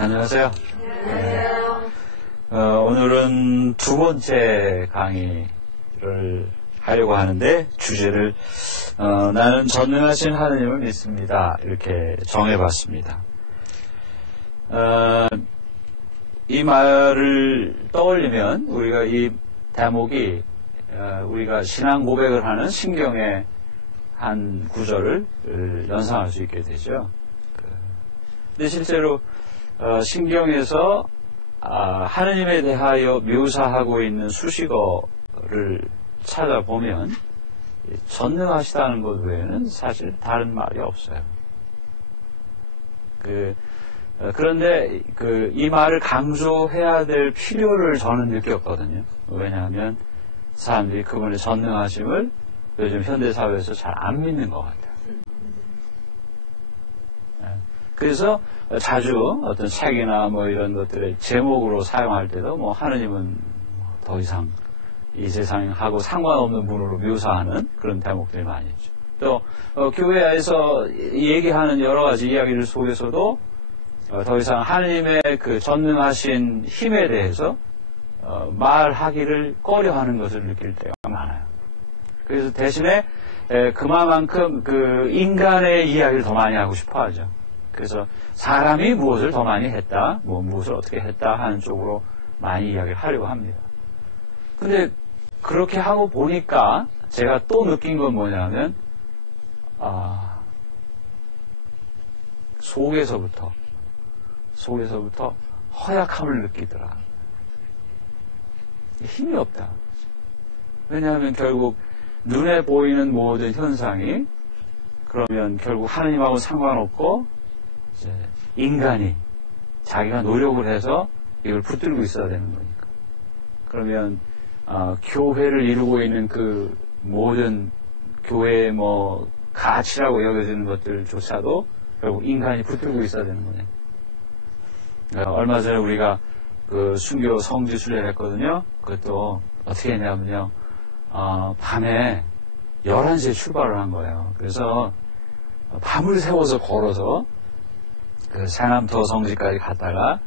안녕하세요. 오늘은 두 번째 강의를 하려고 하는데 주제를 나는 전능하신 하느님을 믿습니다. 이렇게 정해봤습니다. 이 말을 떠올리면 우리가 이 대목이 우리가 신앙 고백을 하는 신경의 한 구절을 연상할 수 있게 되죠. 근데 실제로 신경에서 하느님에 대하여 묘사하고 있는 수식어를 찾아보면 전능하시다는 것 외에는 사실 다른 말이 없어요. 그런데 이 말을 강조해야 될 필요를 저는 느꼈거든요. 왜냐하면 사람들이 그분의 전능하심을 요즘 현대사회에서 잘 안 믿는 것 같아요. 그래서 자주 어떤 책이나 뭐 이런 것들의 제목으로 사용할 때도 뭐 하느님은 더 이상 이 세상하고 상관없는 분으로 묘사하는 그런 대목들이 많이 있죠. 또 교회에서 얘기하는 여러 가지 이야기들 속에서도 더 이상 하느님의 그 전능하신 힘에 대해서 말하기를 꺼려하는 것을 느낄 때가 많아요. 그래서 대신에 그만큼 그 인간의 이야기를 더 많이 하고 싶어 하죠. 그래서 사람이 무엇을 더 많이 했다, 무엇을 어떻게 했다 하는 쪽으로 많이 이야기를 하려고 합니다. 근데 그렇게 하고 보니까 제가 또 느낀 건 뭐냐면 속에서부터 허약함을 느끼더라. 힘이 없다. 왜냐하면 결국 눈에 보이는 모든 현상이 그러면 결국 하느님하고 상관없고 이제 인간이 자기가 노력을 해서 이걸 붙들고 있어야 되는 거니까. 그러면 교회를 이루고 있는 그 모든 교회의 가치라고 여겨지는 것들조차도 결국 인간이 붙들고 있어야 되는 거네요. 얼마 전에 우리가 그 순교 성지 순례를 했거든요. 그것도 어떻게 했냐면요. 밤에 11시에 출발을 한 거예요. 그래서 밤을 새워서 걸어서 그 상암터 성지까지 갔다가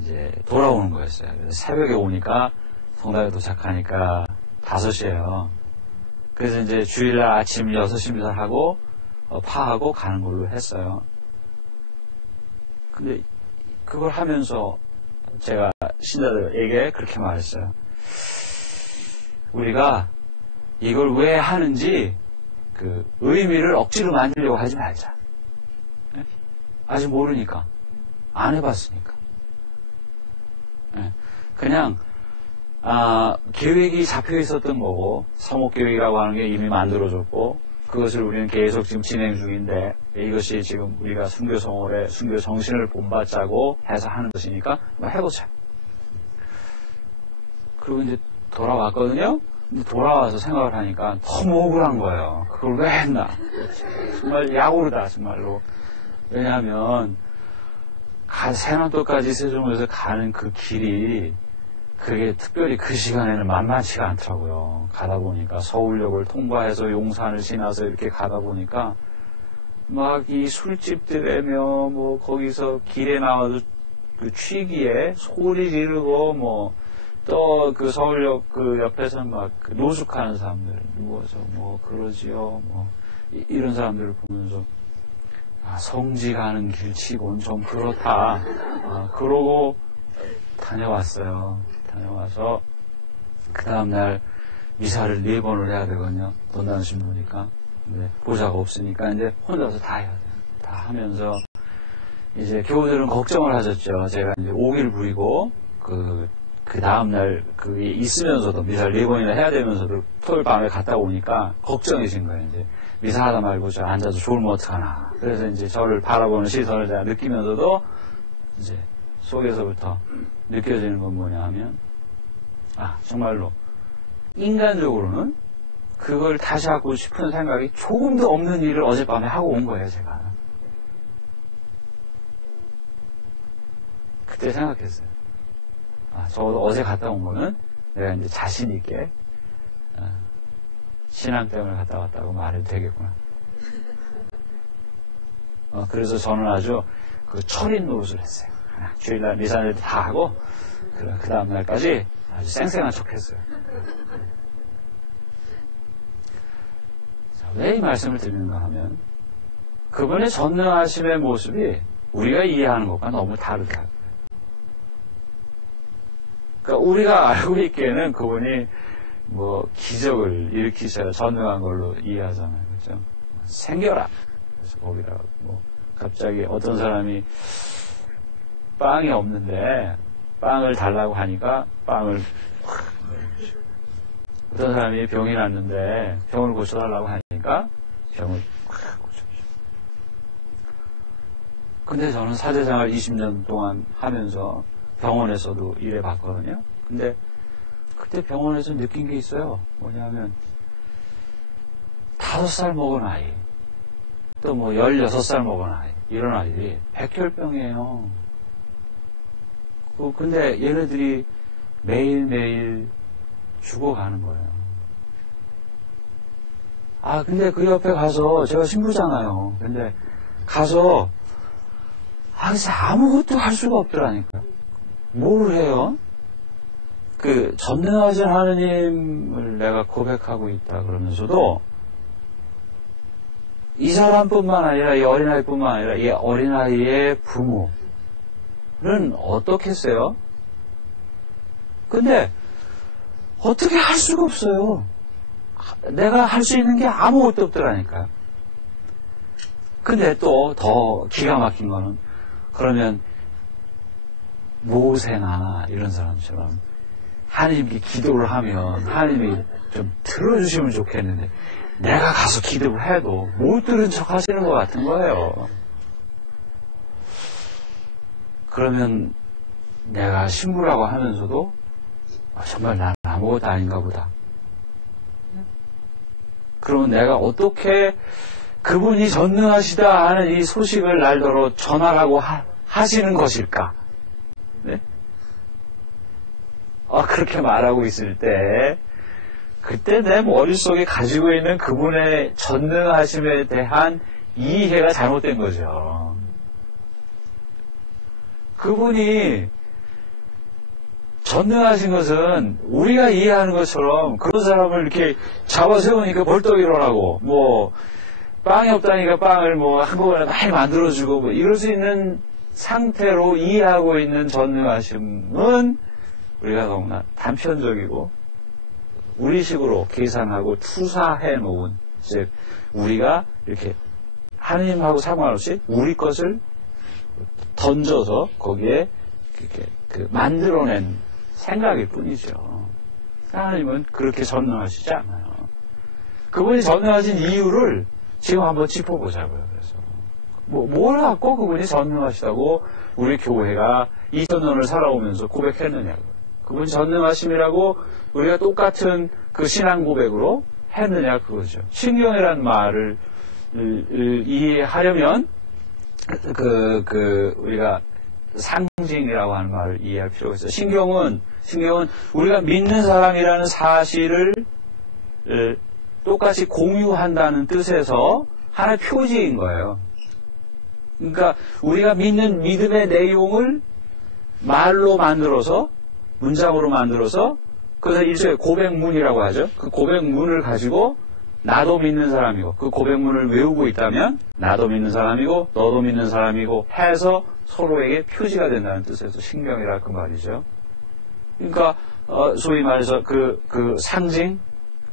이제 돌아오는 거였어요. 새벽에 오니까 성당에 도착하니까 5시예요. 그래서 이제 주일날 아침 6시입니다 하고 파하고 가는 걸로 했어요. 근데 그걸 하면서 제가 신자들에게 그렇게 말했어요. 우리가 이걸 왜 하는지 그 의미를 억지로 만들려고 하지 말자. 아직 모르니까. 안 해봤으니까. 그냥 계획이 잡혀 있었던 거고 서목계획이라고 하는 게 이미 만들어졌고 그것을 우리는 계속 지금 진행 중인데 이것이 지금 우리가 순교성월에 순교 정신을 본받자고 해서 하는 것이니까 해보자. 그리고 이제 돌아왔거든요. 근데 돌아와서 생각을 하니까 너무 억울한 거예요. 그걸 왜 했나. 정말 야구르다 정말로. 왜냐하면 세남도까지 세종에서 가는 그 길이 그게 특별히 그 시간에는 만만치가 않더라고요. 가다 보니까 서울역을 통과해서 용산을 지나서 이렇게 가다 보니까 막 이 술집들에며 거기서 길에 나와서 그 취기에 소리 지르고 또 그 서울역 그 옆에서 막 그 노숙하는 사람들 누워서 그러지요 이런 사람들을 보면서 성지 가는 길치곤 좀 그렇다. 그러고 다녀왔어요. 다녀와서 그 다음날 미사를 4번을 해야 되거든요. 돈다는 신부니까. 근데 보좌가 없으니까 이제 혼자서 다 해야 돼요. 다 하면서 이제 교우들은 걱정을 하셨죠. 제가 이제 오기를 부리고 그 다음날 그게 있으면서도 미사를 4번이나 해야 되면서도 토요일 밤에 갔다 오니까 걱정이신 거예요. 이제 미사하다 말고 저 앉아서 졸면 어떡하나. 그래서 이제 저를 바라보는 시선을 제가 느끼면서도 이제 속에서부터 느껴지는 건 뭐냐 하면 정말로 인간적으로는 그걸 다시 하고 싶은 생각이 조금도 없는 일을 어젯밤에 하고 온 거예요. 제가 그때 생각했어요. 적어도 어제 갔다 온 거는 내가 이제 자신 있게 신앙 때문에 갔다 왔다고 말해도 되겠구나. 그래서 저는 아주 그 철인 노릇을 했어요. 주일날 미사일도 다 하고 그 다음날까지 아주 쌩쌩한 척했어요. 왜 이 말씀을 드리는가 하면 그분의 전능하심의 모습이 우리가 이해하는 것과 너무 다르다. 그러니까 우리가 알고 있기에는 그분이 뭐 기적을 일으키셔야 전능한 걸로 이해하잖아요. 그렇죠? 생겨라. 그래서 거기다가 뭐 갑자기 어떤 사람이 빵이 없는데 빵을 달라고 하니까 빵을 확, 어떤 사람이 병이 났는데 병을 고쳐달라고 하니까 병을 확 고쳐주죠. 근데 저는 사제생활 20년 동안 하면서 병원에서도 일해봤거든요. 근데 그때 병원에서 느낀 게 있어요. 뭐냐면 5살 먹은 아이, 또 뭐 16살 먹은 아이, 이런 아이들이 백혈병이에요. 근데 얘네들이 매일매일 죽어가는 거예요. 근데 그 옆에 가서, 제가 신부잖아요. 근데 가서, 글쎄 아무것도 할 수가 없더라니까요. 뭘 해요? 그 전능하신 하느님을 내가 고백하고 있다 그러면서도 이 사람뿐만 아니라 이 어린아이뿐만 아니라 이 어린아이의 부모는 어떻겠어요? 근데 어떻게 할 수가 없어요. 내가 할 수 있는 게 아무것도 없더라니까요. 근데 또 더 기가 막힌 거는 그러면 모세나 이런 사람처럼 하나님께 기도를 하면 하나님이 좀 들어주시면 좋겠는데 내가 가서 기도를 해도 못 들은 척 하시는 것 같은 거예요. 그러면 내가 신부라고 하면서도 정말 나는 아무것도 아닌가 보다. 그러면 내가 어떻게 그분이 전능하시다 하는 이 소식을 날더러 전하라고 하시는 것일까? 네? 그렇게 말하고 있을 때 그때 내 머릿속에 가지고 있는 그분의 전능하심에 대한 이해가 잘못된 거죠. 그분이 전능하신 것은 우리가 이해하는 것처럼 그런 사람을 이렇게 잡아 세우니까 벌떡 일어나고 뭐 빵이 없다니까 빵을 뭐 한꺼번에 많이 만들어주고 뭐 이럴 수 있는 상태로 이해하고 있는 전능하심은 우리가 너무나 단편적이고 우리식으로 계산하고 투사해 놓은, 즉 우리가 이렇게 하느님하고 상관없이 우리 것을 던져서 거기에 이렇게 만들어낸 생각일 뿐이죠. 하나님은 그렇게 전능하시지 않아요. 그분이 전능하신 이유를 지금 한번 짚어보자고요. 그래서 뭘 갖고 그분이 전능하시다고 우리 교회가 2000년을 살아오면서 고백했느냐고요. 그분이 전능하심이라고 우리가 똑같은 그 신앙 고백으로 했느냐 그거죠. 신경이라는 말을 이해하려면 우리가 상징이라고 하는 말을 이해할 필요가 있어요. 신경은 우리가 믿는 사람이라는 사실을 똑같이 공유한다는 뜻에서 하나의 표지인 거예요. 그러니까 우리가 믿는 믿음의 내용을 말로 만들어서 문장으로 만들어서 그래서 일종의 고백문이라고 하죠. 그 고백문을 가지고 나도 믿는 사람이고 그 고백문을 외우고 있다면 나도 믿는 사람이고 너도 믿는 사람이고 해서 서로에게 표지가 된다는 뜻에서 신경이라 그 말이죠. 그러니까 소위 말해서 그 상징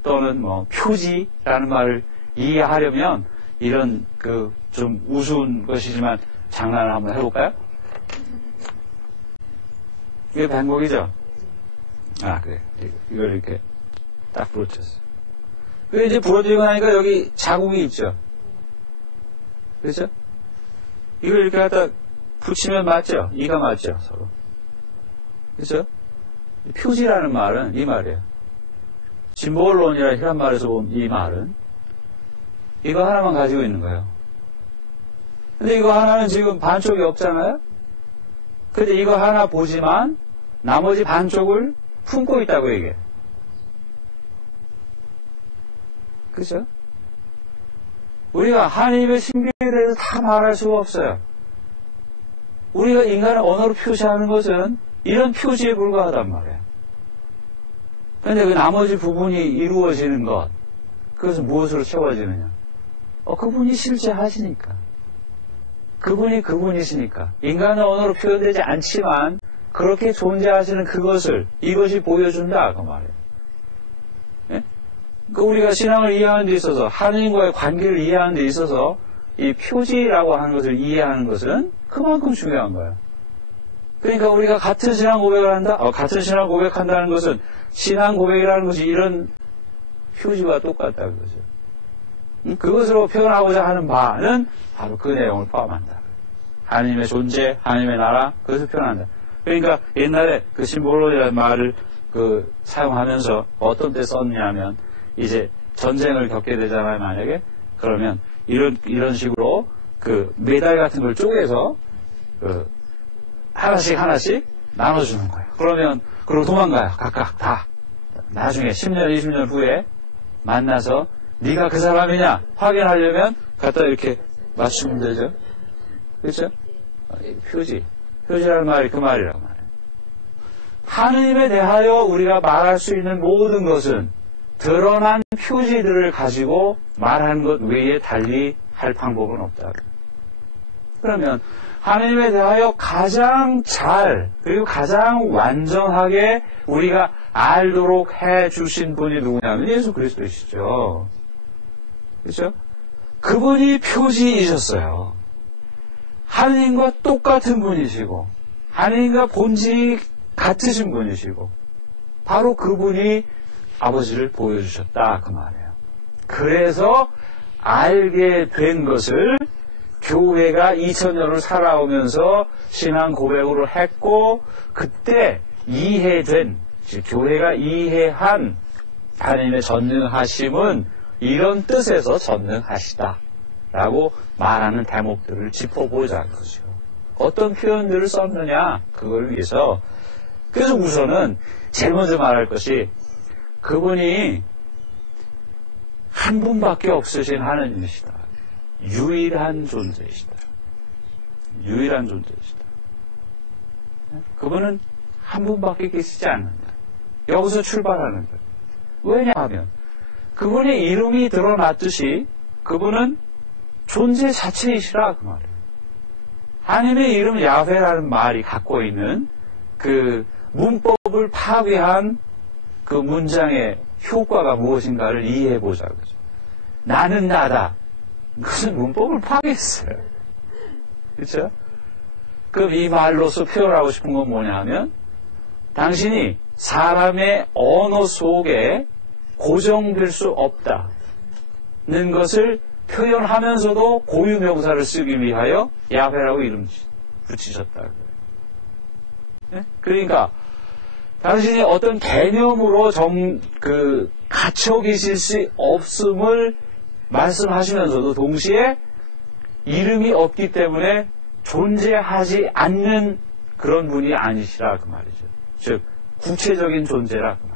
또는 뭐 표지라는 말을 이해하려면 이런 좀 우스운 것이지만 장난을 한번 해볼까요? 이게 뱅곡이죠? 그래. 이걸 이렇게 딱 부러쳤어요. 그게 이제 부러지고 나니까 여기 자국이 있죠? 그렇죠? 이걸 이렇게 갖다 붙이면 맞죠? 이가 맞죠? 서로. 그렇죠? 표지라는 말은 이 말이에요. 짐볼론이라 이란 말에서 본 이 말은 이거 하나만 가지고 있는 거예요. 근데 이거 하나는 지금 반쪽이 없잖아요? 근데 이거 하나 보지만 나머지 반쪽을 품고 있다고 얘기해요. 그죠? 우리가 하나님의 신비에 대해서 다 말할 수가 없어요. 우리가 인간의 언어로 표시하는 것은 이런 표지에 불과하단 말이에요. 그런데 그 나머지 부분이 이루어지는 것, 그것은 무엇으로 채워지느냐? 그분이 실제 하시니까. 그분이 그분이시니까. 인간의 언어로 표현되지 않지만 그렇게 존재하시는 그것을, 이것이 보여준다 그 말이에요. 예? 그 우리가 신앙을 이해하는 데 있어서, 하느님과의 관계를 이해하는 데 있어서 이 표지라고 하는 것을 이해하는 것은 그만큼 중요한 거예요. 그러니까 우리가 같은 신앙 고백을 한다? 같은 신앙 고백한다는 것은 신앙 고백이라는 것이 이런 표지와 똑같다 그거죠. 그것으로 표현하고자 하는 바는 바로 그 내용을 포함한다. 하나님의 존재, 하나님의 나라, 그것을 표현한다. 그러니까 옛날에 그 심볼론이라는 말을 사용하면서 어떤 때 썼냐면, 이제 전쟁을 겪게 되잖아요, 만약에. 그러면 이런 식으로 그 메달 같은 걸 쪼개서 하나씩 나눠주는 거예요. 그리고 도망가요. 각각 다. 나중에 10년, 20년 후에 만나서 네가 그 사람이냐 확인하려면 갖다 이렇게 맞추면 되죠. 그렇죠? 표지라는 말이 그 말이라고 말해요. 하느님에 대하여 우리가 말할 수 있는 모든 것은 드러난 표지들을 가지고 말하는 것 외에 달리 할 방법은 없다. 그러면 하느님에 대하여 가장 잘, 그리고 가장 완전하게 우리가 알도록 해주신 분이 누구냐면 예수 그리스도이시죠. 그렇죠? 그분이 표지이셨어요. 하느님과 똑같은 분이시고, 하느님과 본질이 같으신 분이시고, 바로 그분이 아버지를 보여주셨다 그 말이에요. 그래서 알게 된 것을 교회가 2000년을 살아오면서 신앙 고백으로 했고, 그때 이해된, 교회가 이해한 하나님의 전능하심은 이런 뜻에서 전능하시다 라고 말하는 대목들을 짚어보자 그러죠. 어떤 표현들을 썼느냐 그걸 위해서, 그래서 우선은 제일 먼저 말할 것이 그분이 한 분밖에 없으신 하나님이시다. 유일한 존재이시다. 유일한 존재이시다. 그분은 한 분밖에 계시지 않는다. 여기서 출발하는 거예요. 왜냐하면 그분의 이름이 드러났듯이 그분은 존재 자체이시라 그 말이에요. 하나님의 이름 야훼라는 말이 갖고 있는 그 문법을 파괴한 그 문장의 효과가 무엇인가를 이해해보자 그죠. 나는 나다. 그것은 문법을 파괴했어요. 그렇죠? 그럼 이 말로서 표현하고 싶은 건 뭐냐 하면, 당신이 사람의 언어 속에 고정될 수 없다는 것을 표현하면서도 고유명사를 쓰기 위하여 야훼라고 이름 붙이셨다고요. 네? 그러니까 당신이 어떤 개념으로 갇혀 계실 수 없음을 말씀하시면서도 동시에 이름이 없기 때문에 존재하지 않는 그런 분이 아니시라 그 말이죠. 즉 구체적인 존재라 그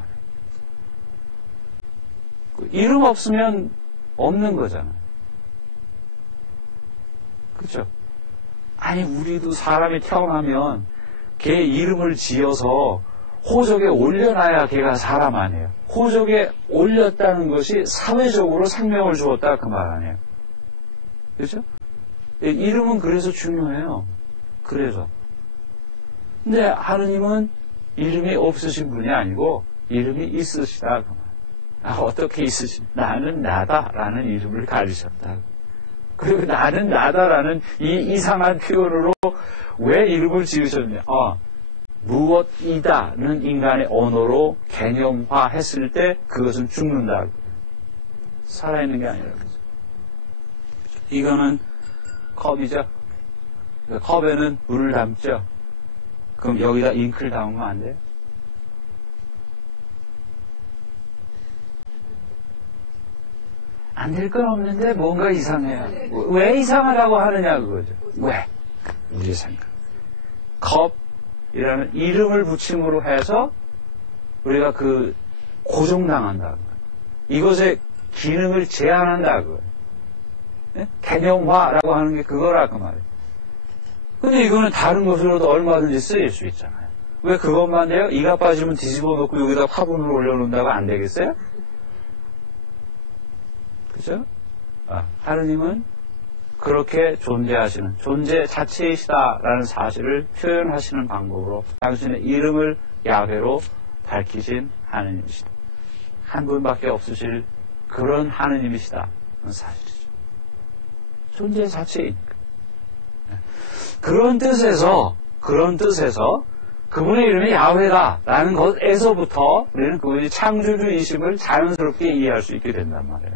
말이에요. 이름 없으면 없는 거잖아요. 그렇죠? 아니 우리도 사람이 태어나면 걔 이름을 지어서 호적에 올려놔야 걔가 사람 아니에요. 호적에 올렸다는 것이 사회적으로 생명을 주었다 그 말 아니에요. 그렇죠? 이름은 그래서 중요해요. 그래서. 근데 하느님은 이름이 없으신 분이 아니고 이름이 있으시다 그 말. 어떻게 있으신? 나는 나다라는 이름을 가지셨다. 그리고 나는 나다라는 이 이상한 표현으로 왜 이름을 지으셨냐? 무엇이다는 인간의 언어로 개념화했을 때 그것은 죽는다. 살아있는 게 아니라 그죠. 이거는 컵이죠. 컵에는 물을 담죠. 그럼 여기다 잉크를 담으면 안 돼요? 안 될 건 없는데 뭔가 이상해요. 왜 이상하다고 하느냐 그거죠. 왜? 우리 생각. 컵이라는 이름을 붙임으로 해서 우리가 고정당한다. 이것의 기능을 제한한다. 그거예요. 네? 개념화라고 하는 게 그거라 그 말이에요. 근데 이거는 다른 것으로도 얼마든지 쓰일 수 있잖아요. 왜 그것만 돼요? 이가 빠지면 뒤집어 놓고 여기다 화분을 올려놓는다고 안 되겠어요? 그죠? 하느님은 그렇게 존재하시는, 존재 자체이시다라는 사실을 표현하시는 방법으로 당신의 이름을 야훼로 밝히신 하느님이시다. 한 분밖에 없으실 그런 하느님이시다는 사실이죠. 존재 자체이니까. 그런 뜻에서 그분의 이름이 야훼다라는 것에서부터 우리는 그분이 창조주이심을 자연스럽게 이해할 수 있게 된단 말이에요.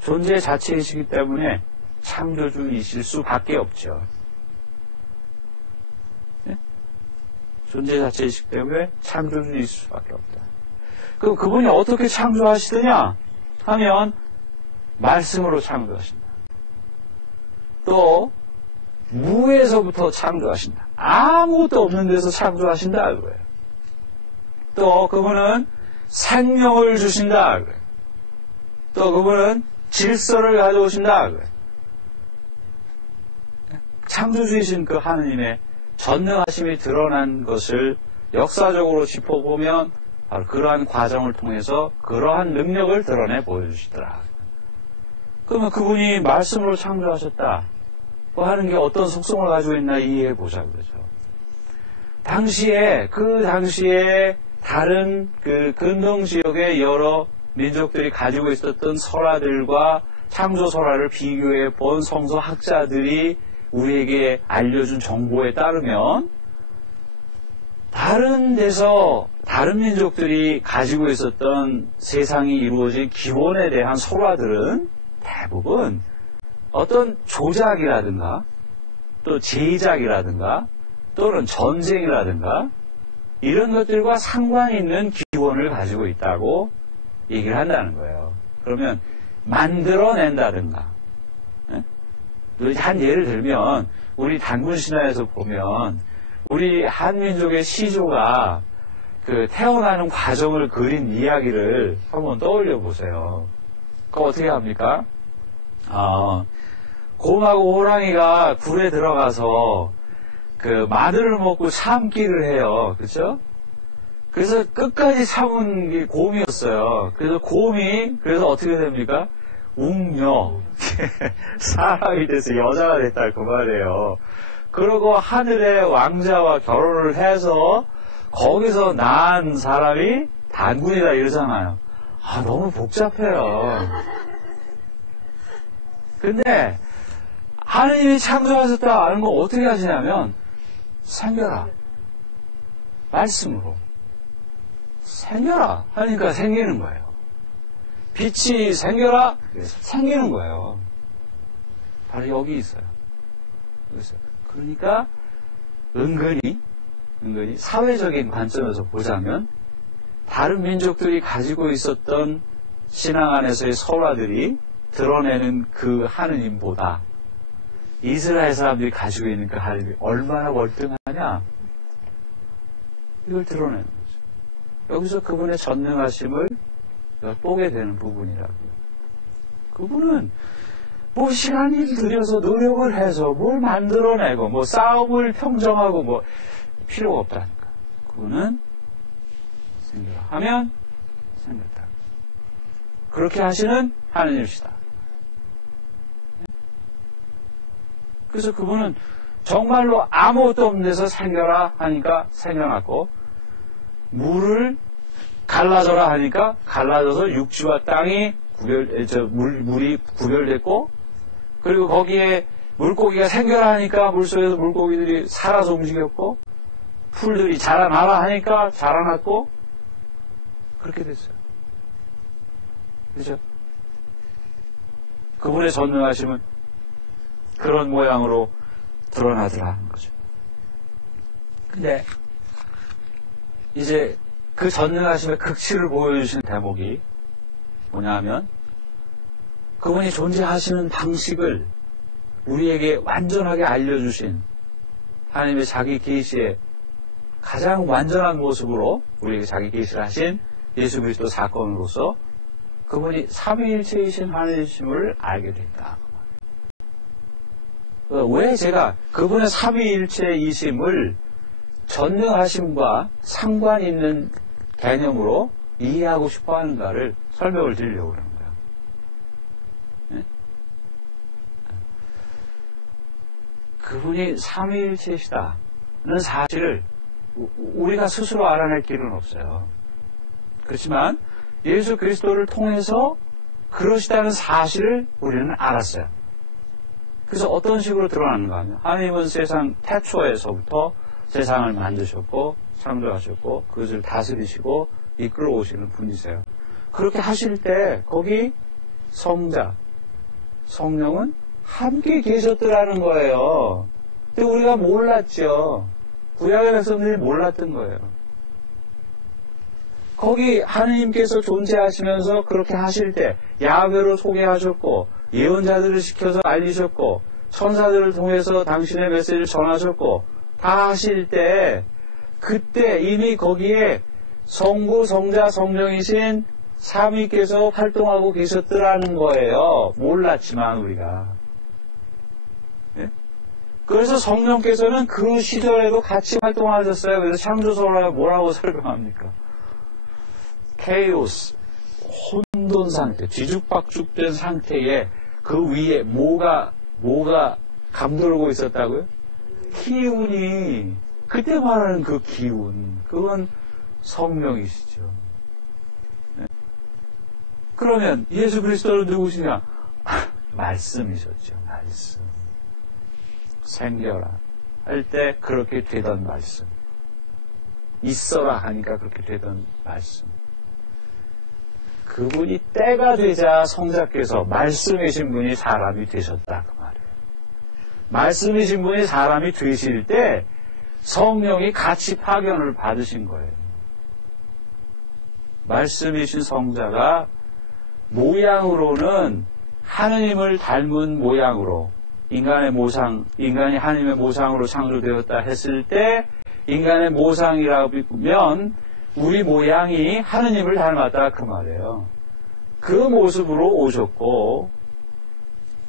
존재 자체이시기 때문에 창조주이실 수밖에 없죠. 네? 존재 자체이시기 때문에 창조주이실 수밖에 없다. 그럼 그분이 어떻게 창조하시느냐 하면 말씀으로 창조하신다. 또 무에서부터 창조하신다. 아무것도 없는 데서 창조하신다. 그거예요. 또 그분은 생명을 주신다. 그거예요. 또 그분은 질서를 가져오신다. 그거예요. 창조주이신 그 하느님의 전능하심이 드러난 것을 역사적으로 짚어보면 바로 그러한 과정을 통해서 그러한 능력을 드러내 보여주시더라. 그러면 그분이 말씀으로 창조하셨다 하는 게 어떤 속성을 가지고 있나 이해해 보자고 그러죠. 당시에 다른 그 근동 지역의 여러 민족들이 가지고 있었던 설화들과 창조 설화를 비교해 본 성서학자들이 우리에게 알려준 정보에 따르면 다른 데서 다른 민족들이 가지고 있었던 세상이 이루어진 기원에 대한 설화들은 대부분 어떤 조작이라든가 또 제작이라든가 또는 전쟁이라든가 이런 것들과 상관이 있는 기원을 가지고 있다고 얘기를 한다는 거예요. 그러면 만들어낸다든가 한 예를 들면 우리 단군 신화에서 보면 우리 한민족의 시조가 그 태어나는 과정을 그린 이야기를 한번 떠올려 보세요. 그거 어떻게 합니까? 곰하고 호랑이가 굴에 들어가서 그 마늘을 먹고 참기를 해요. 그렇죠? 그래서 끝까지 참은 게 곰이었어요. 그래서 곰이 그래서 어떻게 됩니까? 웅녀 사람이 돼서 여자가 됐다 그 말이에요. 그리고 하늘의 왕자와 결혼을 해서 거기서 낳은 사람이 단군이다 이러잖아요. 너무 복잡해요. 근데 하느님이 창조하셨다 하는 거 어떻게 하시냐면 생겨라 말씀으로 생겨라 하니까 생기는 거예요. 빛이 생겨라 생기는 거예요. 바로 여기 있어요. 그러니까 은근히 사회적인 관점에서 보자면 다른 민족들이 가지고 있었던 신앙 안에서의 설화들이 드러내는 그 하느님보다 이스라엘 사람들이 가지고 있는 그 하느님이 얼마나 월등하냐 이걸 드러내는 거죠. 여기서 그분의 전능하심을 엿보게 되는 부분이라고요. 그분은 뭐 시간을 들여서 노력을 해서 뭘 만들어내고 뭐 싸움을 평정하고 뭐 필요가 없다니까. 그분은 생겨라 하면 생겼다. 그렇게 하시는 하느님이시다. 그래서 그분은 정말로 아무것도 없는 데서 생겨라 하니까 생겨났고 물을 갈라져라 하니까 갈라져서 육지와 땅이 물이 구별됐고 그리고 거기에 물고기가 생겨라 하니까 물속에서 물고기들이 살아서 움직였고 풀들이 자라나라 하니까 자라났고 그렇게 됐어요. 그렇죠? 그분의 전능하심은 그런 모양으로 드러나더라 하는 거죠. 근데 이제 그 전능하심의 극치를 보여주신 대목이 뭐냐 하면 그분이 존재하시는 방식을 우리에게 완전하게 알려주신 하나님의 자기 계시의 가장 완전한 모습으로 우리에게 자기 계시를 하신 예수 그리스도 사건으로서 그분이 삼위일체이신 하나님이심을 알게 됐다. 왜 제가 그분의 삼위일체이심을 전능하심과 상관 있는 개념으로 이해하고 싶어 하는가를 설명을 드리려고 그러는 거예요. 네? 그분이 삼위일체시다는 사실을 우리가 스스로 알아낼 길은 없어요. 그렇지만 예수 그리스도를 통해서 그러시다는 사실을 우리는 알았어요. 그래서 어떤 식으로 드러나는가 하면 하나님은 세상 태초에서부터 세상을 만드셨고 창조하셨고 그것을 다스리시고 이끌어 오시는 분이세요. 그렇게 하실 때 거기 성자, 성령은 함께 계셨더라는 거예요. 근데 우리가 몰랐죠. 구약의 백성들이 몰랐던 거예요. 거기 하느님께서 존재하시면서 그렇게 하실 때 야훼로 소개하셨고 예언자들을 시켜서 알리셨고 천사들을 통해서 당신의 메시지를 전하셨고 다 하실 때 그때 이미 거기에 성부, 성자, 성령이신 삼위께서 활동하고 계셨더라는 거예요. 몰랐지만 우리가. 네? 그래서 성령께서는 그 시절에도 같이 활동하셨어요. 그래서 창조서를 뭐라고 설명합니까? 케이오스, 혼돈 상태, 뒤죽박죽된 상태에 그 위에 뭐가 감돌고 있었다고요? 기운이, 그때 말하는 그 기운, 그건 성령이시죠. 네? 그러면 예수 그리스도는 누구시냐? 말씀이셨죠. 말씀. 생겨라 할 때 그렇게 되던 말씀. 있어라 하니까 그렇게 되던 말씀. 그분이 때가 되자 성자께서 말씀이신 분이 사람이 되셨다 그 말이에요. 말씀이신 분이 사람이 되실 때 성령이 같이 파견을 받으신 거예요. 말씀이신 성자가 모양으로는 하느님을 닮은 모양으로 인간이 하느님의 모상으로 창조되었다 했을 때 인간의 모상이라면 우리 모양이 하느님을 닮았다 그 말이에요. 그 모습으로 오셨고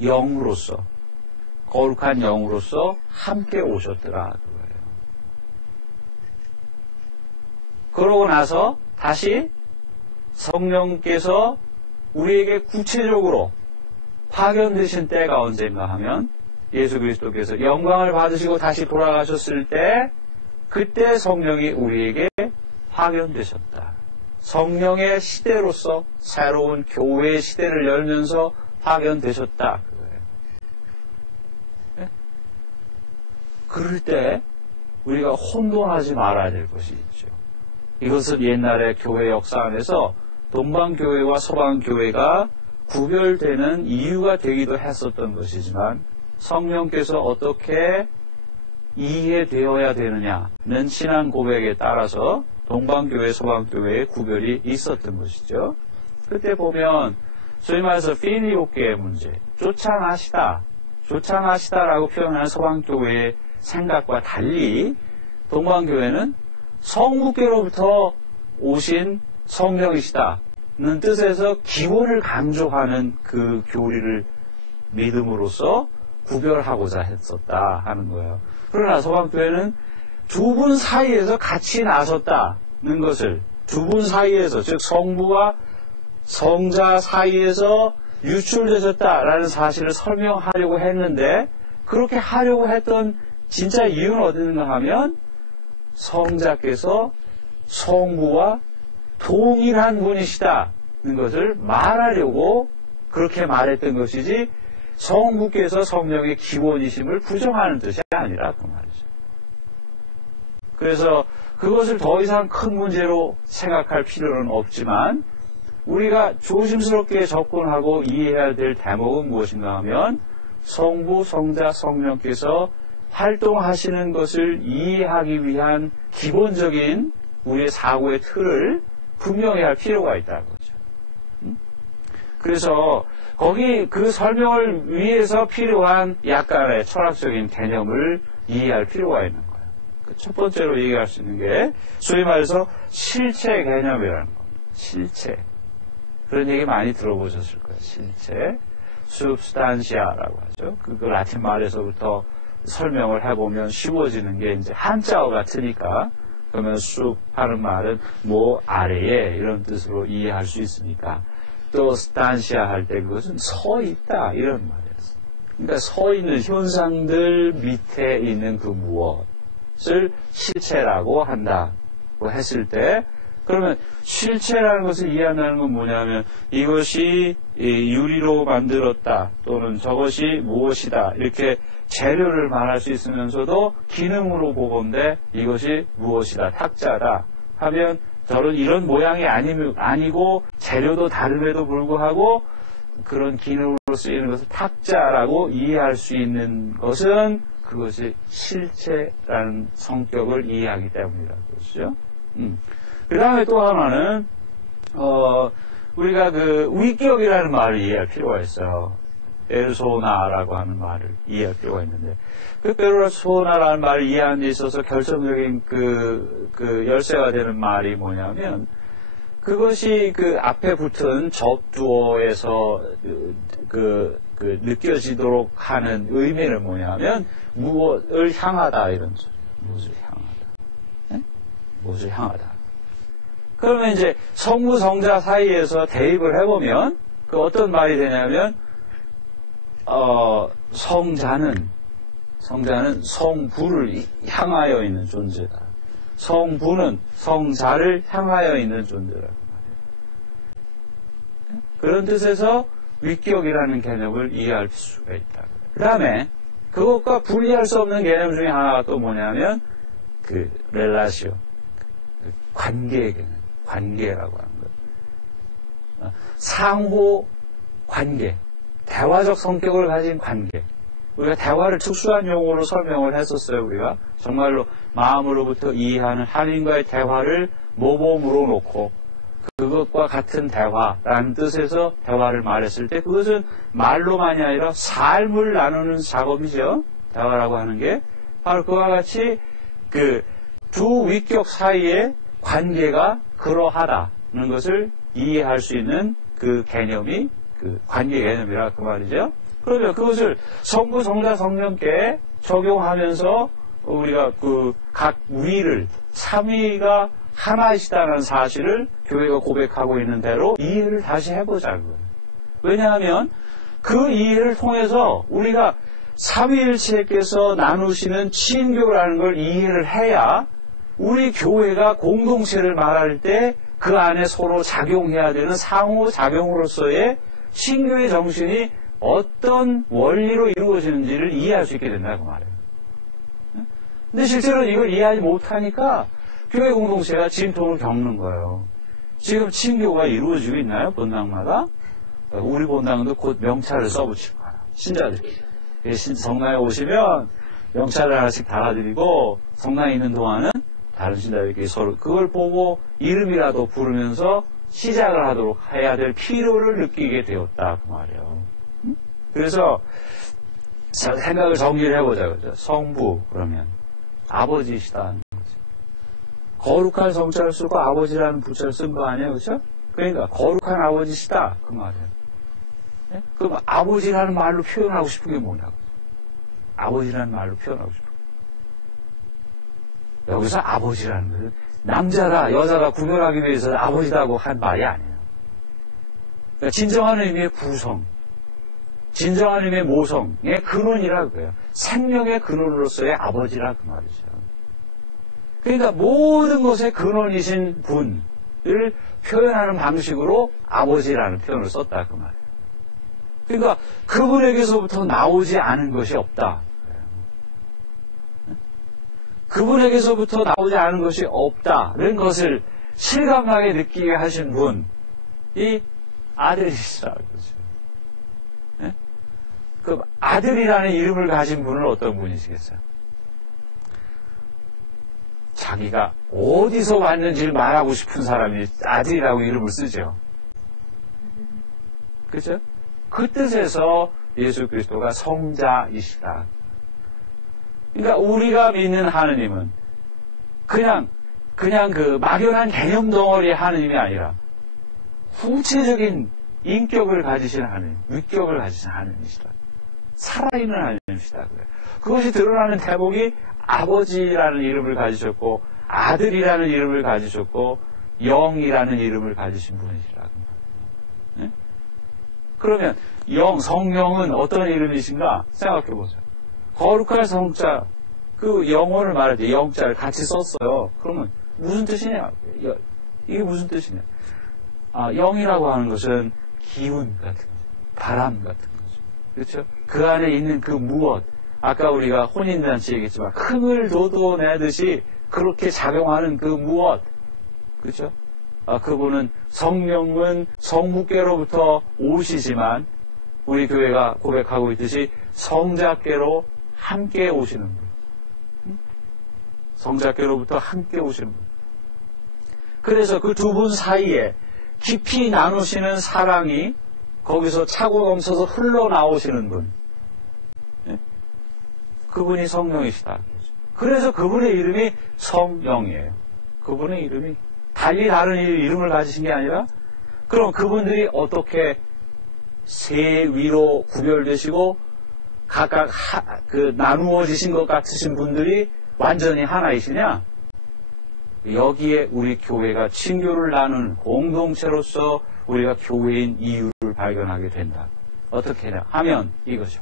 영으로서 거룩한 영으로서 함께 오셨더라 그거예요. 그러고 나서 다시 성령께서 우리에게 구체적으로 파견되신 때가 언젠가 하면 예수 그리스도께서 영광을 받으시고 다시 돌아가셨을 때 그때 성령이 우리에게 파견되셨다. 성령의 시대로서 새로운 교회의 시대를 열면서 파견되셨다. 그거예요. 네? 그럴 때 우리가 혼돈하지 말아야 될 것이 있죠. 이것은 옛날의 교회 역사 안에서 동방교회와 서방교회가 구별되는 이유가 되기도 했었던 것이지만 성령께서 어떻게 이해되어야 되느냐는 신앙 고백에 따라서 동방교회, 서방교회의 구별이 있었던 것이죠. 그때 보면 소위 말해서 필리오케의 문제, 쫓아나시다라고 표현하는 서방교회의 생각과 달리 동방교회는 성부께로부터 오신 성령이시다는 뜻에서 기원을 강조하는 그 교리를 믿음으로써 구별하고자 했었다 하는 거예요. 그러나 서방교회는 두 분 사이에서 같이 나섰다는 것을 두 분 사이에서 즉 성부와 성자 사이에서 유출되셨다라는 사실을 설명하려고 했는데 그렇게 하려고 했던 진짜 이유는 어디인가 하면 성자께서 성부와 동일한 분이시다는 것을 말하려고 그렇게 말했던 것이지 성부께서 성령의 기본이심을 부정하는 뜻이 아니라 그 말이죠. 그래서 그것을 더 이상 큰 문제로 생각할 필요는 없지만 우리가 조심스럽게 접근하고 이해해야 될 대목은 무엇인가 하면 성부, 성자, 성령께서 활동하시는 것을 이해하기 위한 기본적인 우리의 사고의 틀을 분명히 할 필요가 있다는 거죠. 그래서 거기 그 설명을 위해서 필요한 약간의 철학적인 개념을 이해할 필요가 있는 거예요. 첫 번째로 얘기할 수 있는 게 소위 말해서 실체 개념이라는 겁니다. 실체. 그런 얘기 많이 들어보셨을 거예요. 실체. substantia라고 하죠. 그 라틴 말에서부터 설명을 해보면 쉬워지는 게 이제 한자어 같으니까 그러면 숲 하는 말은 뭐 아래에 이런 뜻으로 이해할 수 있으니까 또 스탄시아 할 때 그것은 서 있다 이런 말이었어요. 그러니까 서 있는 현상들 밑에 있는 그 무엇을 실체라고 한다고 했을 때 그러면 실체라는 것을 이해한다는 건 뭐냐면 이것이 유리로 만들었다 또는 저것이 무엇이다 이렇게 재료를 말할 수 있으면서도 기능으로 보건대 이것이 무엇이다 탁자다 하면 저런 이런 모양이 아니고 재료도 다름에도 불구하고 그런 기능으로 쓰이는 것을 탁자라고 이해할 수 있는 것은 그것이 실체라는 성격을 이해하기 때문이라는 것이죠. 그 다음에 또 하나는 우리가 그 위격이라는 말을 이해할 필요가 있어요. 페르소나라고 하는 말을 이해할 필요가 있는데 그 페르소나라는 말을 이해하는 데 있어서 결정적인 그 열쇠가 되는 말이 뭐냐면 그것이 그 앞에 붙은 접두어에서 느껴지도록 하는 의미는 뭐냐면 무엇을 향하다 이런 소리. 무엇을 향하다. 네? 무엇을 향하다. 그러면 이제 성부 성자 사이에서 대입을 해보면 그 어떤 말이 되냐면 성자는 성부를 향하여 있는 존재다. 성부는 성자를 향하여 있는 존재라고 말이에요. 그런 뜻에서 위격이라는 개념을 이해할 수가 있다. 그 다음에 그것과 분리할 수 없는 개념 중에 하나가 또 뭐냐면 그 렐라시오, 관계의 개념, 관계라고 하는 것. 상호 관계, 대화적 성격을 가진 관계. 우리가 대화를 특수한 용어로 설명을 했었어요. 우리가 정말로 마음으로부터 이해하는 하나님과의 대화를 모범으로 놓고 그것과 같은 대화라는 뜻에서 대화를 말했을 때 그것은 말로만이 아니라 삶을 나누는 작업이죠. 대화라고 하는 게 바로 그와 같이 그 두 위격 사이의 관계가 그러하다는 것을 이해할 수 있는 그 개념이 그 관계 개념이라 그 말이죠. 그러면 그것을 성부, 성자, 성령께 적용하면서 우리가 그 각 위를 삼위가 하나이시다는 사실을 교회가 고백하고 있는 대로 이해를 다시 해보자고요. 왜냐하면 그 이해를 통해서 우리가 삼위일체께서 나누시는 친교라는 걸 이해를 해야 우리 교회가 공동체를 말할 때 그 안에 서로 작용해야 되는 상호작용으로서의 신교의 정신이 어떤 원리로 이루어지는지를 이해할 수 있게 된다고 말해요. 근데 실제로 이걸 이해하지 못하니까 교회 공동체가 진통을 겪는 거예요. 지금 친교가 이루어지고 있나요? 본당마다? 우리 본당도 곧 명찰을 써붙일 거예요. 신자들이. 성당에 오시면 명찰을 하나씩 달아드리고 성당에 있는 동안은 다른 신자들끼리 서로 그걸 보고 이름이라도 부르면서 시작을 하도록 해야 될 필요를 느끼게 되었다 그 말이에요. 그래서 생각을 정리를 해보자 그죠. 성부 그러면 아버지시다는 거죠. 거룩한 성자를 쓰고 아버지라는 부자를 쓴 거 아니에요, 그렇죠? 그러니까 거룩한 아버지시다 그 말이에요. 네? 그럼 아버지라는 말로 표현하고 싶은 게 뭐냐고. 아버지라는 말로 표현하고 싶은 게. 여기서 아버지라는 것은 남자가 여자가 구별하기 위해서 아버지라고 한 말이 아니에요. 그러니까 진정한 의미의 구성, 진정한 의미의 모성의 근원이라고 해요. 생명의 근원으로서의 아버지라 그 말이죠. 그러니까 모든 것의 근원이신 분을 표현하는 방식으로 아버지라는 표현을 썼다 그 말이에요. 그러니까 그분에게서부터 나오지 않은 것이 없다. 그분에게서부터 나오지 않은 것이 없다는 것을 실감나게 느끼게 하신 분이 아들이시라는 거죠. 네? 그 아들이라는 이름을 가진 분은 어떤 분이시겠어요? 자기가 어디서 왔는지를 말하고 싶은 사람이 아들이라고 이름을 쓰죠. 그렇죠? 그 뜻에서 예수 그리스도가 성자이시다. 그러니까 우리가 믿는 하느님은 그냥 그 막연한 개념 덩어리의 하느님이 아니라 구체적인 인격을 가지신 하느님, 위격을 가지신 하느님이시다. 살아있는 하느님이시다. 그것이 드러나는 대목이 아버지라는 이름을 가지셨고 아들이라는 이름을 가지셨고 영이라는 이름을 가지신 분이시라고. 네? 그러면 성령은 어떤 이름이신가 생각해 보세요. 거룩할 성자, 그 영혼을 말할 때 영자를 같이 썼어요. 그러면 무슨 뜻이냐? 이게 무슨 뜻이냐? 영이라고 하는 것은 기운 같은 거죠. 바람 같은 거죠. 그렇죠? 그 안에 있는 그 무엇, 아까 우리가 혼인잔치 얘기했지만 흥을 돋워내듯이 그렇게 작용하는 그 무엇, 그렇죠? 그분은 성령은 성부께로부터 오시지만 우리 교회가 고백하고 있듯이 성자께로 함께 오시는 분. 성자께로부터 함께 오시는 분. 그래서 그 두 분 사이에 깊이 나누시는 사랑이 거기서 차고 넘쳐서 흘러나오시는 분. 그분이 성령이시다. 그래서 그분의 이름이 성령이에요. 그분의 이름이 달리 다른 이름을 가지신 게 아니라 그럼 그분들이 어떻게 세 위로 구별되시고 각각 나누어지신 것 같으신 분들이 완전히 하나이시냐? 여기에 우리 교회가 친교를 나누는 공동체로서 우리가 교회인 이유를 발견하게 된다. 어떻게 하면 이거죠.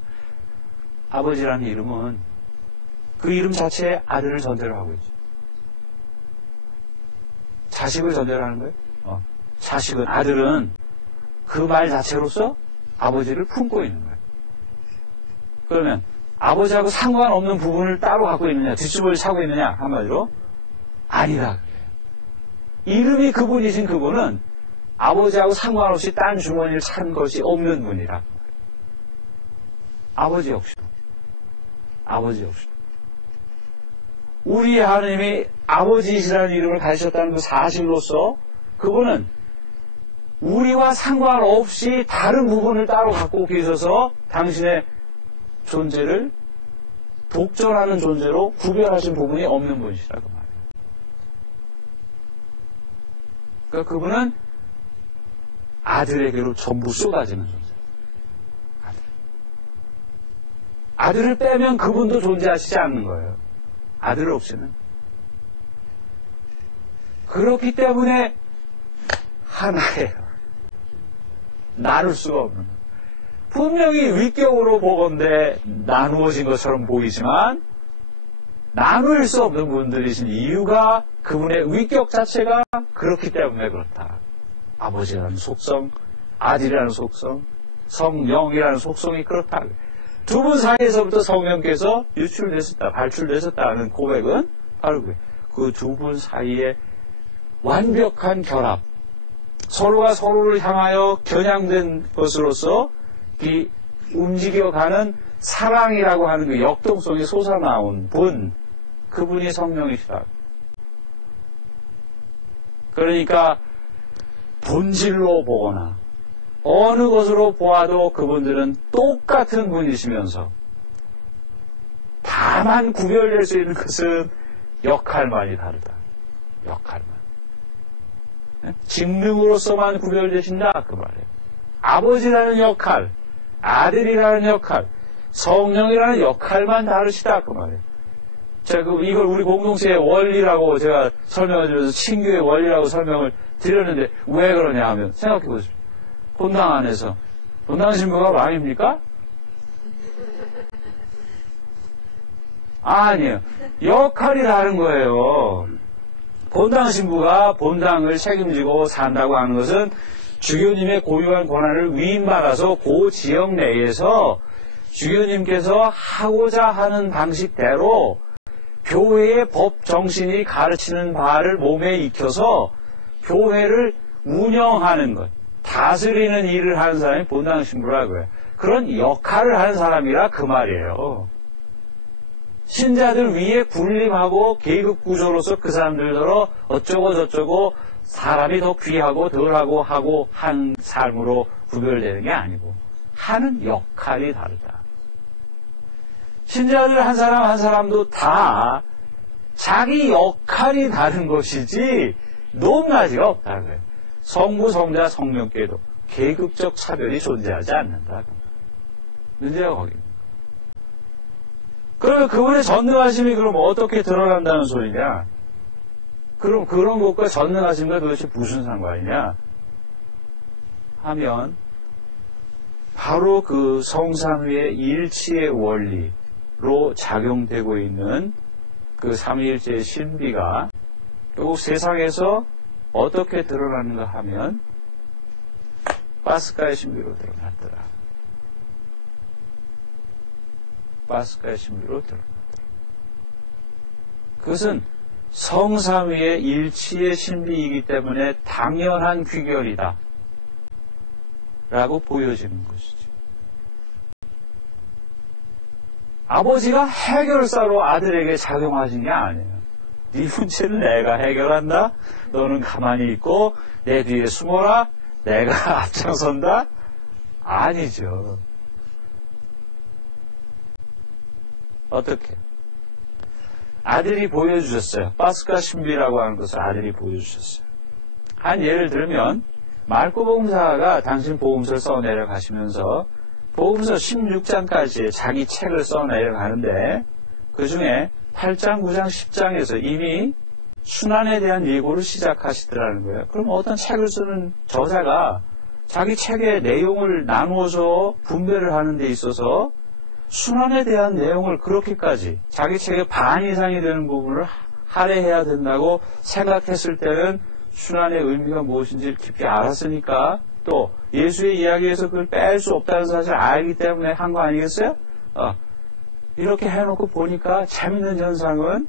아버지라는 이름은 그 이름 자체에 아들을 전제로 하고 있죠. 자식을 전제로 하는 거예요. 자식은, 아들은 그 말 자체로서 아버지를 품고 있는 거예요. 그러면 아버지하고 상관없는 부분을 따로 갖고 있느냐, 뒷주머니를 차고 있느냐, 한마디로 아니다. 이름이 그분이신 그분은 아버지하고 상관없이 딴 주머니를 찬 것이 없는 분이라. 아버지 역시도. 우리 하나님이 아버지이시라는 이름을 가지셨다는 그 사실로서 그분은 우리와 상관없이 다른 부분을 따로 갖고 계셔서 당신의 존재를 독점하는 존재로 구별하신 부분이 없는 분이시라고 말해요. 그러니까 그분은 아들에게로 전부 쏟아지는 존재. 아들을 빼면 그분도 존재하시지 않는 거예요. 아들 없이는. 그렇기 때문에 하나예요. 나눌 수가 없는. 분명히 위격으로 보건대 나누어진 것처럼 보이지만 나눌 수 없는 분들이신 이유가 그분의 위격 자체가 그렇기 때문에 그렇다. 아버지라는 속성, 아들이라는 속성, 성령이라는 속성이 그렇다. 두 분 사이에서부터 성령께서 유출되셨다, 발출되셨다는 고백은 바로 그 두 분 사이에 완벽한 결합, 서로가 서로를 향하여 겨냥된 것으로서 이 움직여가는 사랑이라고 하는 그 역동성이 솟아나온 분, 그분이 성령이시다. 그러니까 본질로 보거나 어느 것으로 보아도 그분들은 똑같은 분이시면서 다만 구별될 수 있는 것은 역할만이 다르다. 역할만. 직능으로서만 구별되신다. 그 말이에요. 아버지라는 역할, 아들이라는 역할, 성령이라는 역할만 다르시다. 그 말이에요. 제가 이걸 우리 공동체의 원리라고 제가 설명을 드려서 친교의 원리라고 설명을 드렸는데 왜 그러냐 하면 생각해 보십시오. 본당 안에서 본당 신부가 왕입니까? 아니에요. 역할이 다른 거예요. 본당 신부가 본당을 책임지고 산다고 하는 것은 주교님의 고유한 권한을 위임받아서 그 지역 내에서 주교님께서 하고자 하는 방식대로 교회의 법 정신이 가르치는 바를 몸에 익혀서 교회를 운영하는 것, 다스리는 일을 하는 사람이 본당 신부라고 해요. 그런 역할을 하는 사람이라 그 말이에요. 신자들 위에 군림하고 계급 구조로서 그 사람들더러 어쩌고 저쩌고 사람이 더 귀하고 덜하고 하고 한 삶으로 구별되는 게 아니고 하는 역할이 다르다. 신자들 한 사람 한 사람도 다 자기 역할이 다른 것이지 높낮이가 없다는 거예요. 성부, 성자, 성령께도 계급적 차별이 존재하지 않는다. 문제가 거기입니다. 그러면 그분의 전능하심이 그럼 어떻게 드러난다는 소리냐? 그럼 그런 것과 전능하심과 도대체 무슨 상관이냐? 하면 바로 그 성삼위의 일치의 원리로 작용되고 있는 그 삼위일체의 신비가 결국 세상에서 어떻게 드러나는가 하면 파스카의 신비로 드러났더라. 파스카의 신비로 드러났더라. 그것은 성삼위의 일치의 신비이기 때문에 당연한 귀결이다 라고 보여지는 것이죠. 아버지가 해결사로 아들에게 작용하신 게 아니에요. 네 문제는 내가 해결한다. 너는 가만히 있고 내 뒤에 숨어라. 내가 앞장선다. 아니죠. 어떻게? 아들이 보여주셨어요. 파스카 신비라고 하는 것을 아들이 보여주셨어요. 한 예를 들면 마르코 복음사가 당신 복음서를 써내려 가시면서 복음서 16장까지 자기 책을 써내려 가는데 그 중에 8장, 9장, 10장에서 이미 순환에 대한 예고를 시작하시더라는 거예요. 그럼 어떤 책을 쓰는 저자가 자기 책의 내용을 나누어서 분별을 하는 데 있어서 순환에 대한 내용을 그렇게까지 자기 책의 반 이상이 되는 부분을 할애해야 된다고 생각했을 때는 순환의 의미가 무엇인지 깊이 알았으니까 또 예수의 이야기에서 그걸 뺄 수 없다는 사실을 알기 때문에 한 거 아니겠어요? 이렇게 해놓고 보니까 재밌는 현상은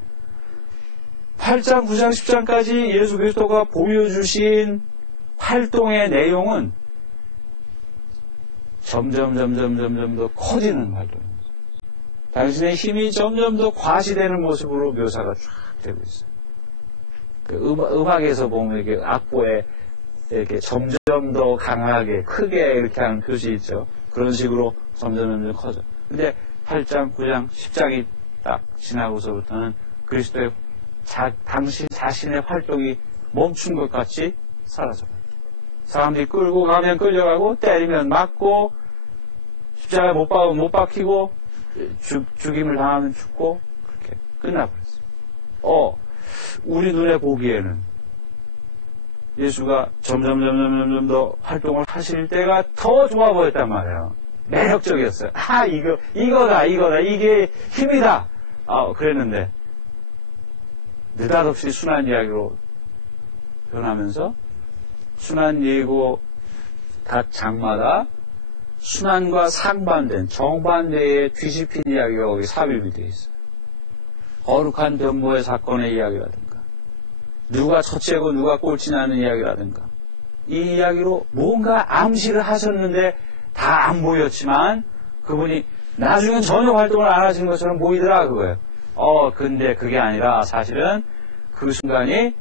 8장, 9장, 10장까지 예수 그리스도가 보여주신 활동의 내용은 점점 더 커지는 활동입니다. 당신의 힘이 점점 더 과시되는 모습으로 묘사가 쫙 되고 있어요. 그 음악에서 보면 이렇게 악보에 이렇게 점점 더 강하게 크게 이렇게 하는 표시 있죠. 그런 식으로 점점 커져. 근데 8장, 9장, 10장이 딱 지나고서부터는 그리스도의 당신 자신의 활동이 멈춘 것 같이 사라져요. 사람들이 끌고 가면 끌려가고 때리면 맞고 십자가에 못 박으면 못 박히고 죽임을 당하면 죽고 그렇게 끝나버렸어요. 우리 눈에 보기에는 예수가 점점 더 활동을 하실 때가 더 좋아 보였단 말이에요. 매력적이었어요. 이거다. 이게 힘이다. 그랬는데 느닷없이 순환 이야기로 변하면서 순환 예고 각 장마다 순환과 상반된 정반대의 뒤집힌 이야기가 거기 삽입이 되어 있어요. 거룩한 변모의 사건의 이야기라든가 누가 첫째고 누가 꼴찌냐는 이야기라든가 이 이야기로 뭔가 암시를 하셨는데 다 안 보였지만 그분이 나중엔 전혀 활동을 안 하신 것처럼 보이더라 그거예요. 근데 그게 아니라 사실은 그 순간이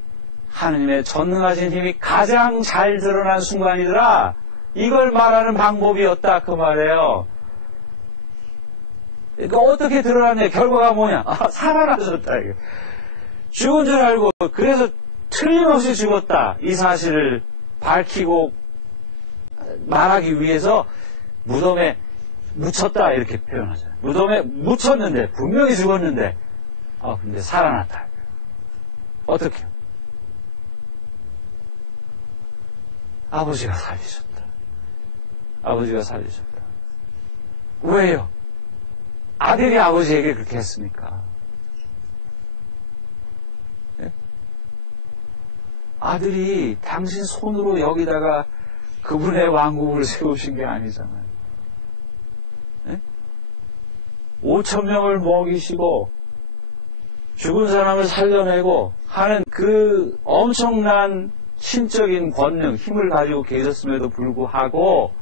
하느님의 전능하신 힘이 가장 잘 드러난 순간이더라. 이걸 말하는 방법이었다 그 말이에요. 그러니까 어떻게 드러났냐? 결과가 뭐냐? 살아나셨다. 이게. 죽은 줄 알고 그래서 틀림없이 죽었다. 이 사실을 밝히고 말하기 위해서 무덤에 묻혔다 이렇게 표현하잖아요. 무덤에 묻혔는데 분명히 죽었는데 근데 살아났다. 어떻게? 아버지가 살리셨다. 아버지가 살리셨다. 왜요? 아들이 아버지에게 그렇게 했으니까. 네? 아들이 당신 손으로 여기다가 그분의 왕국을 세우신 게 아니잖아요. 네? 5,000명을 먹이시고 죽은 사람을 살려내고 하는 그 엄청난 신적인 권능, 힘을 가지고 계셨음에도 불구하고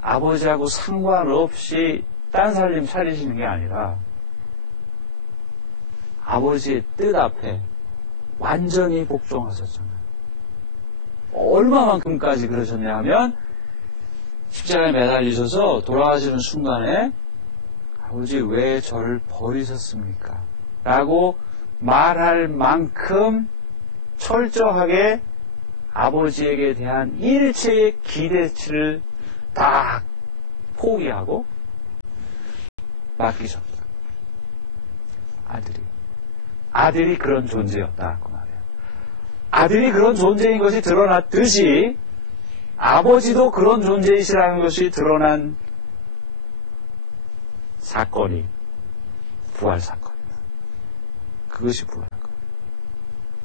아버지하고 상관없이 딴 살림 차리시는 게 아니라 아버지의 뜻 앞에 완전히 복종하셨잖아요. 얼마만큼까지 그러셨냐 하면 십자가에 매달리셔서 돌아가시는 순간에 아버지 왜 저를 버리셨습니까? 라고 말할 만큼 철저하게 아버지에게 대한 일체의 기대치를 다 포기하고 맡기셨다. 아들이 그런 존재였다. 그 말이에요. 아들이 그런 존재인 것이 드러났듯이 아버지도 그런 존재이시라는 것이 드러난 사건이 부활 사건이다. 그것이 부활 사건.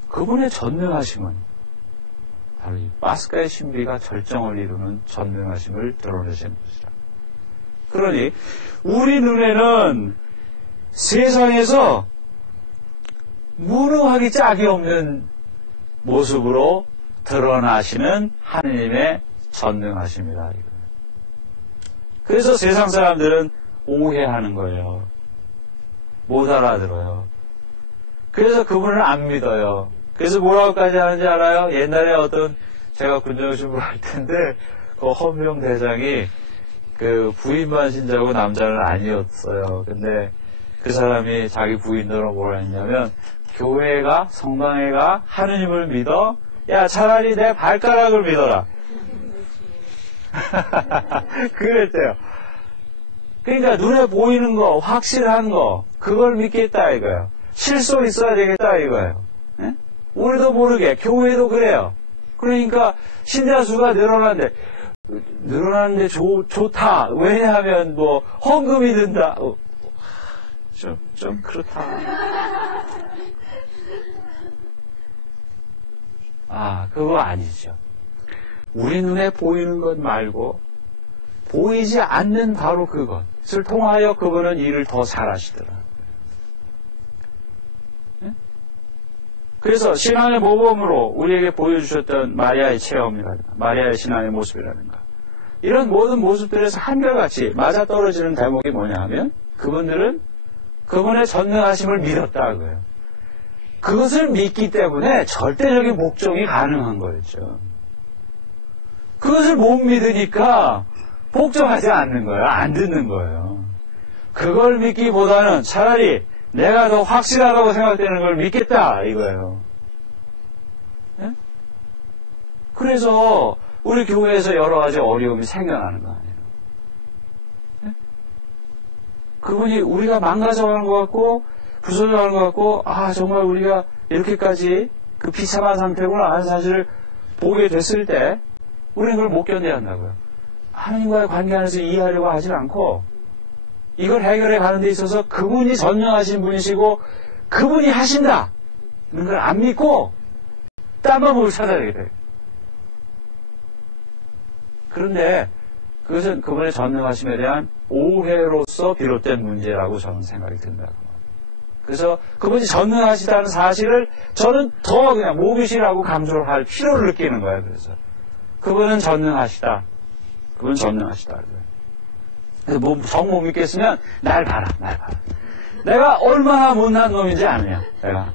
그분의 전능하심은 바로 이 파스카의 신비가 절정을 이루는 전능하심을 드러내시는 것이다. 그러니 우리 눈에는 세상에서 무능하기 짝이 없는 모습으로 드러나시는 하느님의 전능하심이다. 그래서 세상 사람들은 오해하는 거예요. 못 알아들어요. 그래서 그분을 안 믿어요. 그래서 뭐라고까지 하는지 알아요? 옛날에 어떤 제가 군정신부를 할 텐데 그 헌병 대장이 그 부인만 신자고 남자는 아니었어요. 근데 그 사람이 자기 부인으로 뭐라 했냐면 교회가 성당회가 하느님을 믿어? 야 차라리 내 발가락을 믿어라. 그랬대요. 그러니까 눈에 보이는 거 확실한 거 그걸 믿겠다 이거예요. 실속 있어야 되겠다 이거예요. 에? 우리도 모르게 교회도 그래요. 그러니까 신자 수가 늘어나는데 좋다. 왜냐하면 뭐 헌금이 든다. 좀 그렇다. 그거 아니죠. 우리 눈에 보이는 것 말고 보이지 않는 바로 그것을 통하여 그분은 일을 더 잘하시더라. 그래서 신앙의 모범으로 우리에게 보여주셨던 마리아의 체험이라든가 마리아의 신앙의 모습이라든가 이런 모든 모습들에서 한결같이 맞아떨어지는 대목이 뭐냐 하면 그분들은 그분의 전능하심을 믿었다 그거예요. 그것을 믿기 때문에 절대적인 복종이 가능한 거였죠. 그것을 못 믿으니까 복종하지 않는 거예요. 안 듣는 거예요. 그걸 믿기보다는 차라리 내가 더 확실하다고 생각되는 걸 믿겠다 이거예요. 네? 그래서 우리 교회에서 여러 가지 어려움이 생겨나는 거 아니에요. 네? 그분이 우리가 망가져가는 것 같고 부서져가는 것 같고 정말 우리가 이렇게까지 그 비참한 상태구나 하는 사실을 보게 됐을 때 우리는 그걸 못 견뎌야 한다고요. 하나님과의 관계 안에서 이해하려고 하지 않고 이걸 해결해 가는 데 있어서 그분이 전능하신 분이시고 그분이 하신다 이런 걸 안 믿고 딴 방법을 찾아야 되겠다. 그런데 그것은 그분의 전능하심에 대한 오해로서 비롯된 문제라고 저는 생각이 든다. 그래서 그분이 전능하시다는 사실을 저는 더 그냥 모비시라고 강조를 할 필요를 느끼는 거예요. 그래서 그분은 전능하시다. 그분은 전능하시다. 정 못 믿겠으면 날 봐라. 내가 얼마나 못난 놈인지 아느냐. 내가.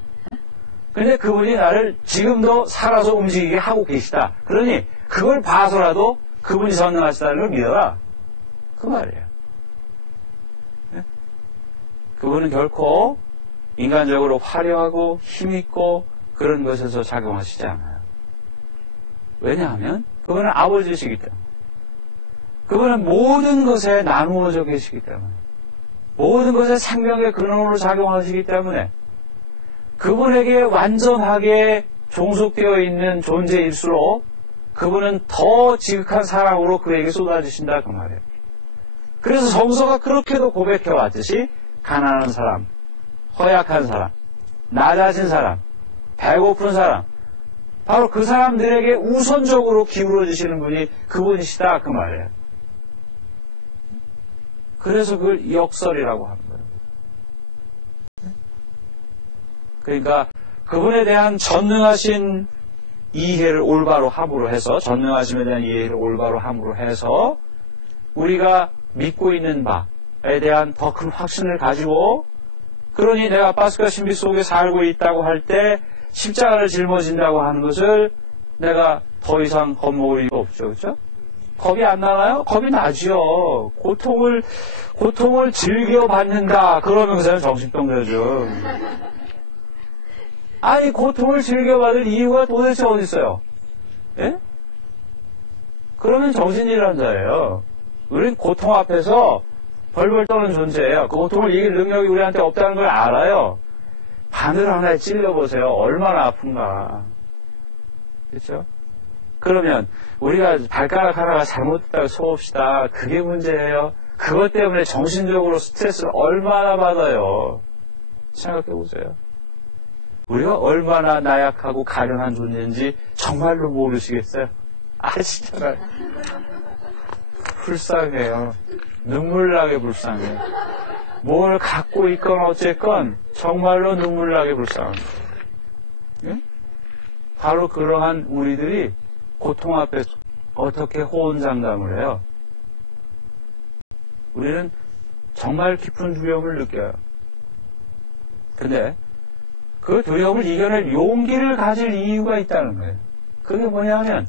근데 그분이 나를 지금도 살아서 움직이게 하고 계시다. 그러니 그걸 봐서라도 그분이 전능하시다는 걸 믿어라. 그 말이에요. 그분은 결코 인간적으로 화려하고 힘있고 그런 것에서 작용하시지 않아요. 왜냐하면 그분은 아버지시기 때문에. 그분은 모든 것에 나누어져 계시기 때문에. 모든 것에 생명의 근원으로 작용하시기 때문에 그분에게 완전하게 종속되어 있는 존재일수록 그분은 더 지극한 사랑으로 그에게 쏟아지신다 그 말이에요. 그래서 성서가 그렇게도 고백해 왔듯이 가난한 사람, 허약한 사람, 낮아진 사람, 배고픈 사람 바로 그 사람들에게 우선적으로 기울어 주시는 분이 그분이시다 그 말이에요. 그래서 그걸 역설이라고 하는 거예요. 그러니까 그분에 대한 전능하신 이해를 올바로 함으로 해서 전능하심에 대한 이해를 올바로 함으로 해서 우리가 믿고 있는 바에 대한 더 큰 확신을 가지고 그러니 내가 파스카 신비 속에 살고 있다고 할 때 십자가를 짊어진다고 하는 것을 내가 더 이상 겁먹을 이유가 없죠. 그렇죠? 겁이 안 나나요? 겁이 나죠. 고통을 즐겨받는다. 그러면서는 정신병 되죠. 아니 고통을 즐겨받을 이유가 도대체 어디 있어요? 예? 그러면 정신질환자예요. 우린 고통 앞에서 벌벌 떠는 존재예요. 그 고통을 이길 능력이 우리한테 없다는 걸 알아요. 바늘 하나에 찔려보세요. 얼마나 아픈가. 그렇죠? 그러면 우리가 발가락 하나가 잘못됐다고 쳐봅시다. 그게 문제예요. 그것 때문에 정신적으로 스트레스를 얼마나 받아요. 생각해보세요. 우리가 얼마나 나약하고 가련한 존재인지 정말로 모르시겠어요? 아시잖아요. 불쌍해요. 눈물나게 불쌍해요. 뭘 갖고 있건 어쨌건 정말로 눈물나게 불쌍합니다. 예? 바로 그러한 우리들이 고통 앞에서 어떻게 호언장담을 해요? 우리는 정말 깊은 두려움을 느껴요. 근데 그 두려움을 이겨낼 용기를 가질 이유가 있다는 거예요. 그게 뭐냐면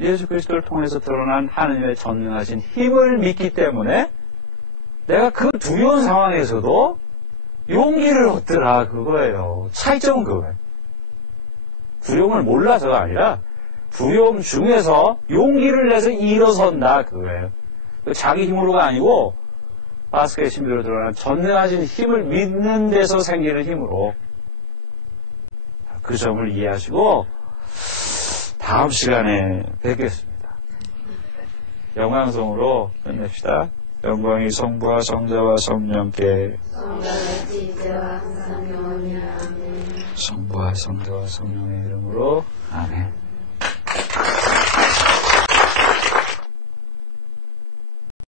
예수 그리스도를 통해서 드러난 하느님의 전능하신 힘을 믿기 때문에 내가 그 두려운 상황에서도 용기를 얻더라 그거예요. 차이점은 그거예요. 두려움을 몰라서가 아니라 두려움 중에서 용기를 내서 일어선다 그거예요. 자기 힘으로가 아니고 바스케의 신비로 드러난 전능하신 힘을 믿는 데서 생기는 힘으로 그 점을 이해하시고 다음 시간에 뵙겠습니다. 영광성으로 끝냅시다. 영광이 성부와 성자와 성령께 성부와 성자와 성령의 이름으로 아멘.